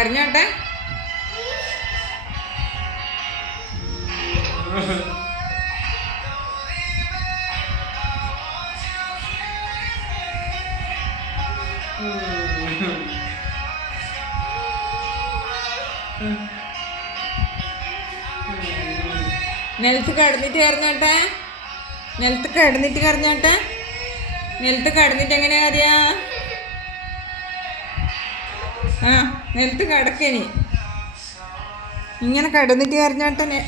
കരഞ്ഞോട്ടെ. നിലത്ത് കിടന്നിട്ട് കരഞ്ഞോട്ടെ. നിലത്ത് കിടന്നിട്ട് കരഞ്ഞോട്ടെ. നിലത്ത് കിടന്നിട്ട് എങ്ങനെയാ അറിയാ? നിലത്ത് കിടക്കനി ഇങ്ങനെ കിടന്നിട്ട് കരഞ്ഞോട്ടെ.